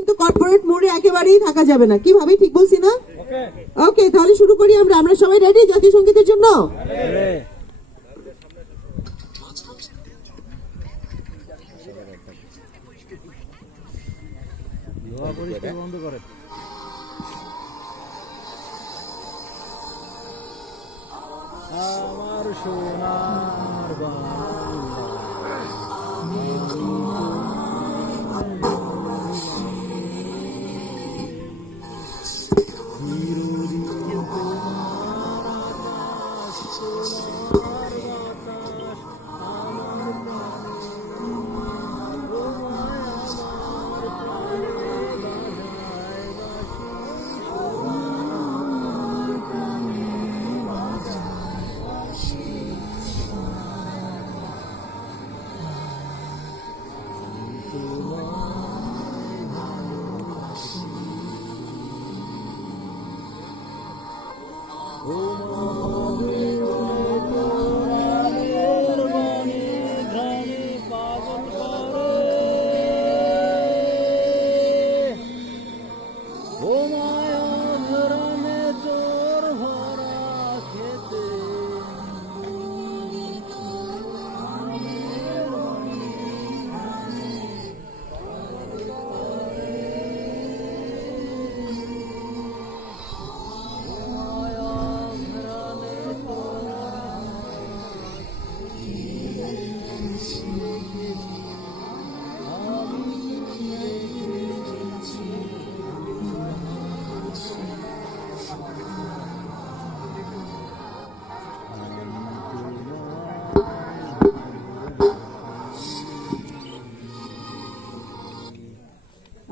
কিন্তু কর্পোরেট মোড়ে একেবারেই থাকা যাবে না, কি ভাবি ঠিক বলছি না? ওকে, তাহলে শুরু করি আমরা সবাই রেডি জাতীয় সঙ্গীতের জন্য? বন্ধ করে আমার সোনার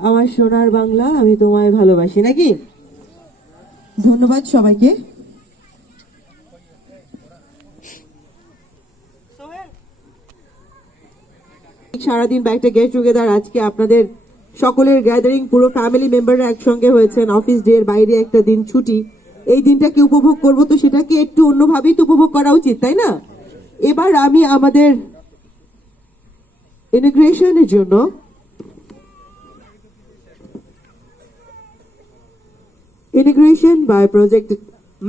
আমার সোনার বাংলা, আমি তোমায় ভালোবাসি, নাকি? ধন্যবাদ সবাইকে। সারাদিন বা একটা গেট টুগেদার, আজকে আপনাদের সকলের গ্যাদারিং, পুরো ফ্যামিলি মেম্বাররা একসঙ্গে হয়েছেন, অফিস ডে এর বাইরে একটা দিন ছুটি, এই দিনটাকে উপভোগ করব, তো সেটাকে একটু অন্যভাবেই তো উপভোগ করা উচিত, তাই না? এবার আমি আমাদের ইনোগ্রেশনের জন্য Integration by Project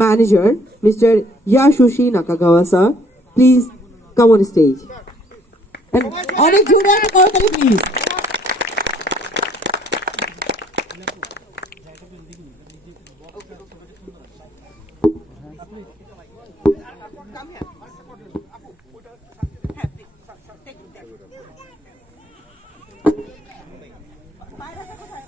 Manager, Mr. Yasushi Nakagawa sir. Please come on stage. And অনেক জোরে একটা করতালি please.